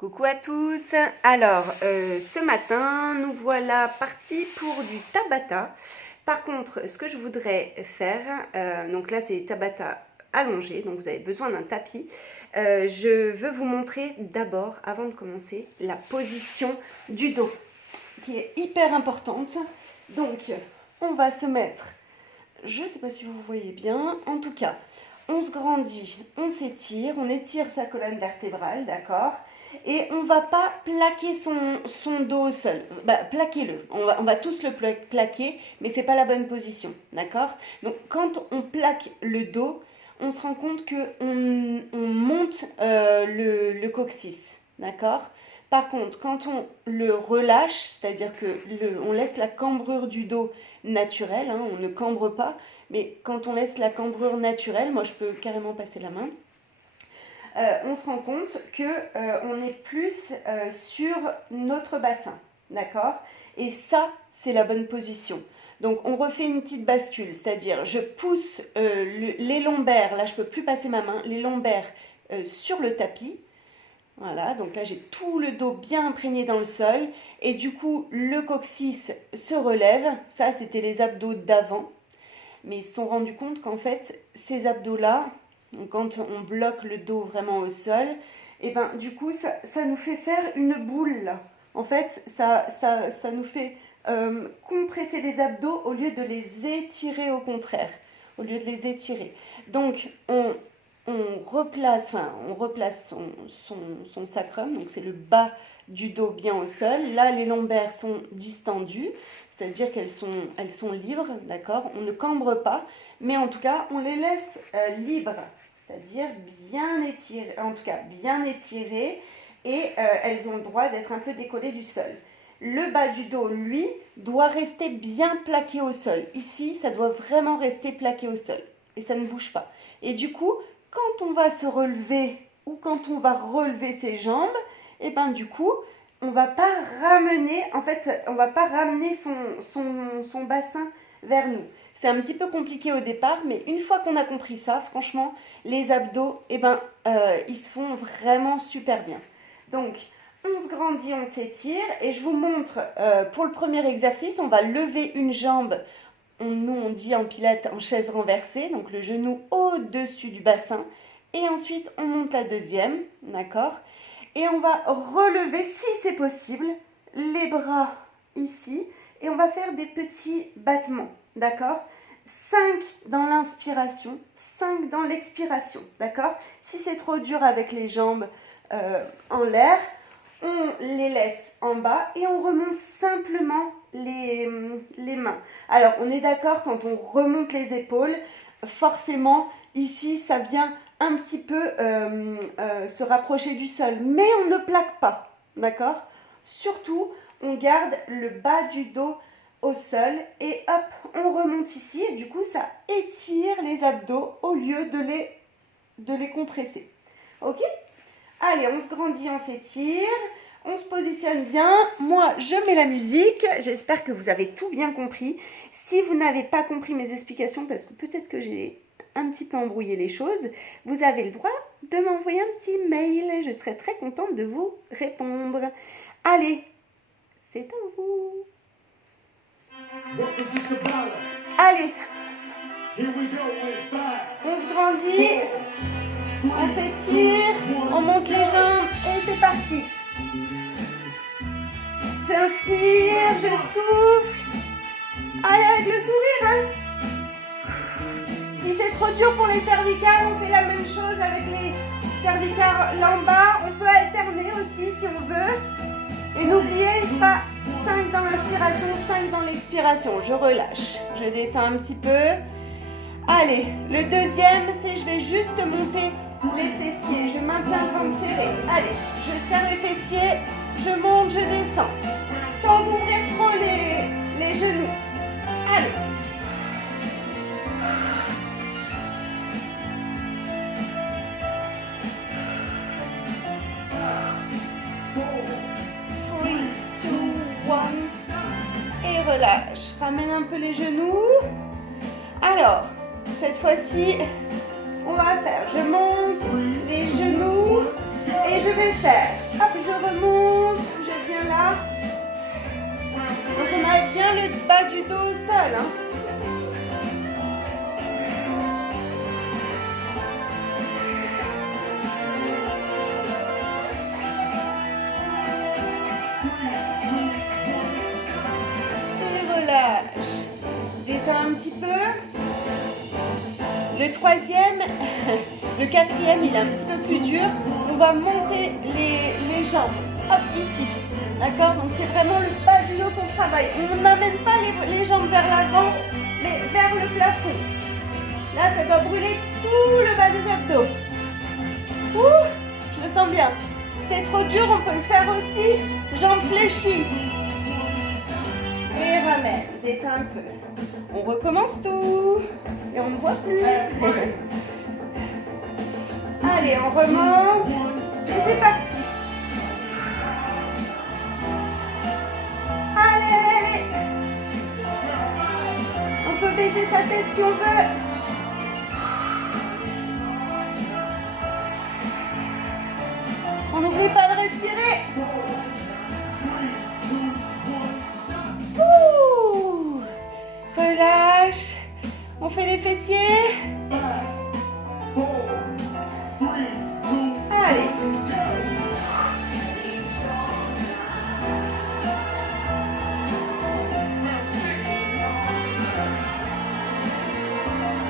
Coucou à tous. Alors, ce matin, nous voilà partis pour du Tabata. Par contre, ce que je voudrais faire, donc là c'est Tabata allongé, donc vous avez besoin d'un tapis. Je veux vous montrer d'abord, avant de commencer, la position du dos, qui est hyper importante. Donc, on va se mettre, je ne sais pas si vous voyez bien, en tout cas, on se grandit, on s'étire, on étire sa colonne vertébrale, d'accord ? Et on ne va pas plaquer son dos au sol. Plaquez-le. On va tous le plaquer, mais ce n'est pas la bonne position. D'accord ? Donc, quand on plaque le dos, on se rend compte qu'on monte le coccyx. D'accord ? Par contre, quand on le relâche, c'est-à-dire qu'on laisse la cambrure du dos naturelle, hein, on ne cambre pas, mais quand on laisse la cambrure naturelle, moi je peux carrément passer la main, on se rend compte qu'on est plus sur notre bassin, d'accord ? Et ça, c'est la bonne position. Donc, on refait une petite bascule, c'est-à-dire je pousse les lombaires, là je ne peux plus passer ma main, les lombaires sur le tapis. Voilà, donc là j'ai tout le dos bien imprégné dans le sol et du coup le coccyx se relève. Ça, c'était les abdos d'avant. Mais ils se sont rendus compte qu'en fait, ces abdos-là, quand on bloque le dos vraiment au sol, et ben du coup, ça nous fait faire une boule là. En fait, ça nous fait compresser les abdos au lieu de les étirer au contraire. Au lieu de les étirer. Donc, on replace son sacrum, donc c'est le bas du dos bien au sol. Là, les lombaires sont distendus, c'est-à-dire qu'elles sont libres, d'accord ? On ne cambre pas, mais en tout cas, on les laisse libres, c'est-à-dire bien étirées, en tout cas bien étirées, et elles ont le droit d'être un peu décollées du sol. Le bas du dos, lui, doit rester bien plaqué au sol. Ici, ça doit vraiment rester plaqué au sol, et ça ne bouge pas. Et du coup, quand on va se relever ou quand on va relever ses jambes, et ben du coup, on va pas ramener, en fait, on va pas ramener son bassin vers nous. C'est un petit peu compliqué au départ, mais une fois qu'on a compris ça, franchement, les abdos, ils se font vraiment super bien. Donc, on se grandit, on s'étire, et je vous montre, pour le premier exercice, on va lever une jambe. Nous, on dit en pilates en chaise renversée, donc le genou au-dessus du bassin. Et ensuite, on monte la deuxième, d'accord ? Et on va relever, si c'est possible, les bras ici. Et on va faire des petits battements, d'accord ? 5 dans l'inspiration, 5 dans l'expiration, d'accord ? Si c'est trop dur avec les jambes en l'air, on les laisse en bas et on remonte simplement les mains. Alors, on est d'accord, quand on remonte les épaules, forcément, ici, ça vient un petit peu se rapprocher du sol. Mais on ne plaque pas, d'accord ? Surtout, on garde le bas du dos au sol et hop, on remonte ici. Et du coup, ça étire les abdos au lieu de les compresser. Ok ? Allez, on se grandit, on s'étire. On se positionne bien. Moi, je mets la musique. J'espère que vous avez tout bien compris. Si vous n'avez pas compris mes explications, parce que peut-être que j'ai un petit peu embrouillé les choses, vous avez le droit de m'envoyer un petit mail. Je serai très contente de vous répondre. Allez, c'est à vous. Allez, on se grandit, on s'étire, on monte les jambes et c'est parti. J'inspire, je souffle. Allez, avec le sourire, hein. Si c'est trop dur pour les cervicales, on fait la même chose avec les cervicales lombaires. On peut alterner aussi si on veut. Et n'oubliez pas, 5 dans l'inspiration, 5 dans l'expiration. Je relâche, je détends un petit peu. Allez, le deuxième, c'est je vais juste monter les fessiers. Je maintiens le ventre serré. Allez, je serre les fessiers, je monte, je descends. Sans ouvrir trop les genoux. Allez. Et relâche. Ramène un peu les genoux. Alors, cette fois-ci, on va faire, je monte les genoux et je vais faire, hop, je du dos au sol. Hein. Et relâche. Détends un petit peu. Le troisième, le quatrième, il est un petit peu plus dur. On va monter les jambes. Hop, ici. D'accord? Donc c'est vraiment le bas du dos qu'on travaille. On n'amène pas les jambes vers l'avant, mais vers le plafond. Là, ça doit brûler tout le bas des abdos. Ouh, je le sens bien. Si c'est trop dur, on peut le faire aussi. Jambes fléchies. Et ramène. Détends un peu. On recommence tout. Et on ne voit plus. Allez, on remonte. Et c'est parti. Allez. On peut baisser sa tête si on veut. On n'oublie pas de respirer. Ouh. Relâche. On fait les fessiers. Allez.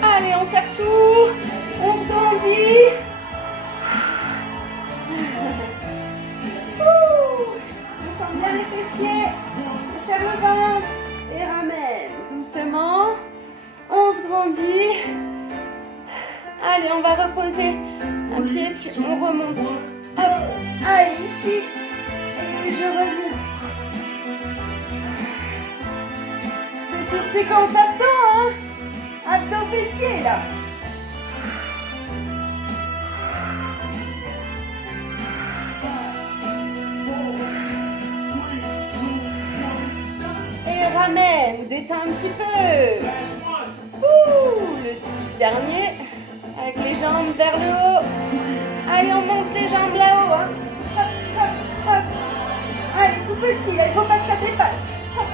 Allez, on serre tout. On se grandit. On sent bien les fessiers. On serre le ventre. Et ramène doucement. On se grandit. Allez, on va reposer un pied, puis on remonte. Hop. Allez, ici. Et puis je reviens. Petite séquence abdos, hein. Abdos fessiers, là. Et ramène, détends un petit peu. Ouh, le petit dernier. Avec les jambes vers le haut. Allez, on monte les jambes là-haut. Hein. Hop, hop, hop. Allez, tout petit, là, il ne faut pas que ça dépasse. Hop.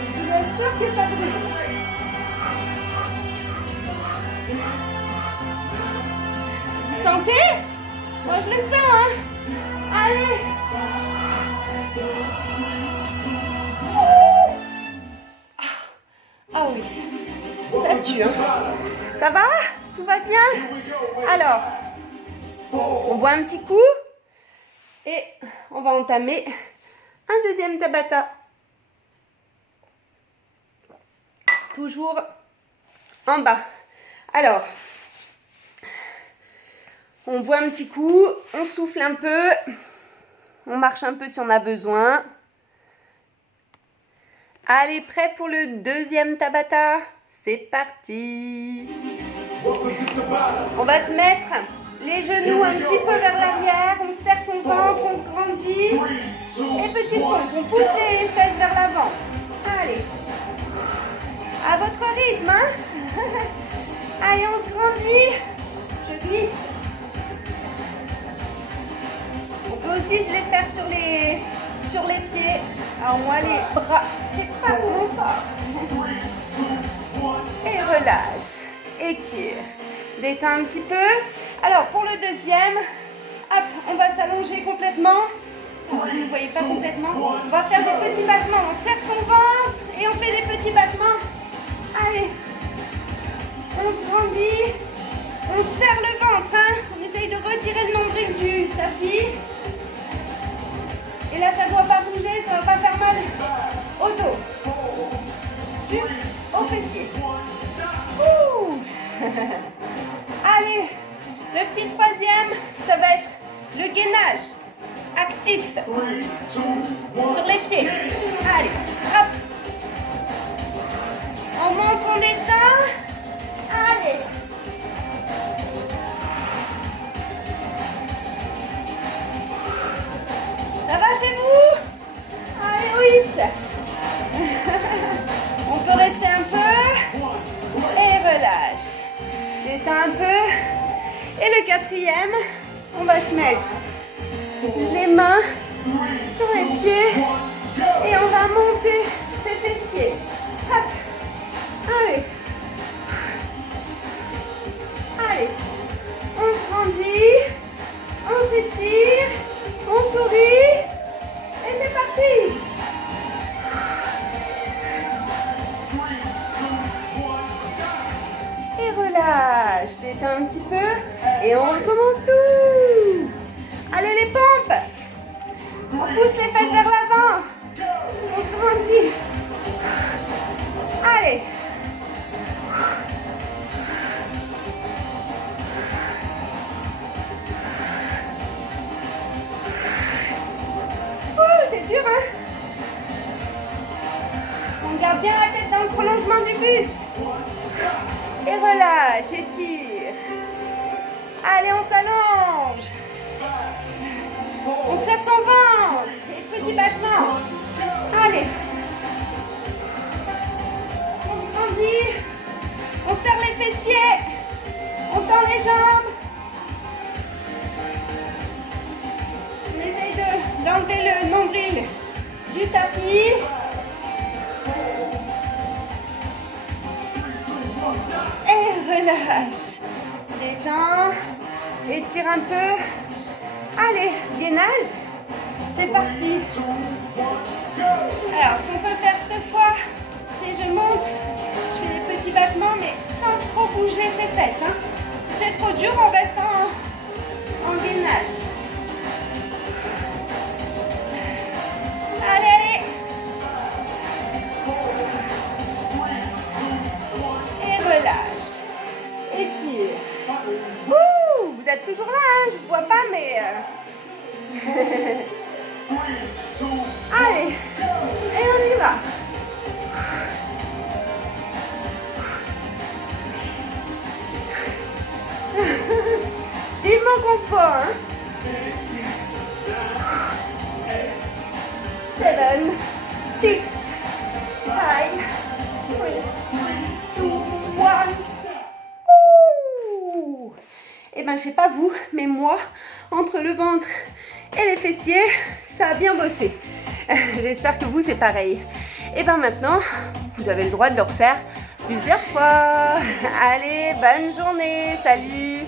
Je vous assure que ça brûle. Vous sentez? Moi, je le sens, hein. Allez. Ah oui, ça tue. Hein. Ça va? Tout va bien? Alors, on boit un petit coup et on va entamer un deuxième Tabata. Toujours en bas. Alors, on boit un petit coup, on souffle un peu, on marche un peu si on a besoin. Allez, prêt pour le deuxième Tabata? C'est parti! On va se mettre les genoux un petit peu vers l'arrière, on serre son ventre, on se grandit. Et petite pompe, on pousse les fesses vers l'avant. Allez, à votre rythme, hein. Allez, on se grandit. Je glisse. On peut aussi se les faire sur les pieds. Alors moi, les bras, c'est pas mon fort. Et relâche. Étire. Détends un petit peu. Alors, pour le deuxième, hop, on va s'allonger complètement. Vous ne voyez pas complètement. On va faire des petits battements. On serre son ventre et on fait des petits battements. Allez. On grandit. On serre le ventre. Hein. On essaye de retirer le nombril du tapis. Et là, ça ne doit pas bouger. Ça ne va pas faire mal au dos. Juste au fessier. Ouh. Allez, le petit troisième, ça va être le gainage actif sur les pieds. Allez, hop. On monte, on descend. Allez. Ça va chez vous? Allez, oui. On peut rester un peu. Et relâche. Détends un peu. Et le quatrième, on va se mettre les mains sur les pieds et on va monter ses fessiers. pousse les fesses vers l'avant. On se grandit. Allez. C'est dur, hein? On garde bien la tête dans le prolongement du buste. Et relâche, étire. Allez, on s'allonge. On serre son ventre. Et petit battement. Allez. On se grandit. On serre les fessiers. On tend les jambes. On essaye d'enlever le nombril du tapis. Et relâche. Détends. Étire un peu. Allez, gainage. C'est parti. Alors, ce qu'on peut faire cette fois, c'est je monte, je fais des petits battements, mais sans trop bouger ses fesses. Hein. Si c'est trop dur, on reste en gainage. Allez, allez. Et relâche. Étire. Ouh, vous êtes toujours là, hein, je ne vois pas, mais... Allez, et on y va. Vivement qu'on se voit, hein. 7, 6, 5, 3, 2, 1. Eh ben, je sais pas vous, mais moi, entre le ventre et les fessiers, ça a bien bossé. J'espère que vous, c'est pareil. Et ben maintenant, vous avez le droit de le refaire plusieurs fois. Allez, bonne journée, salut!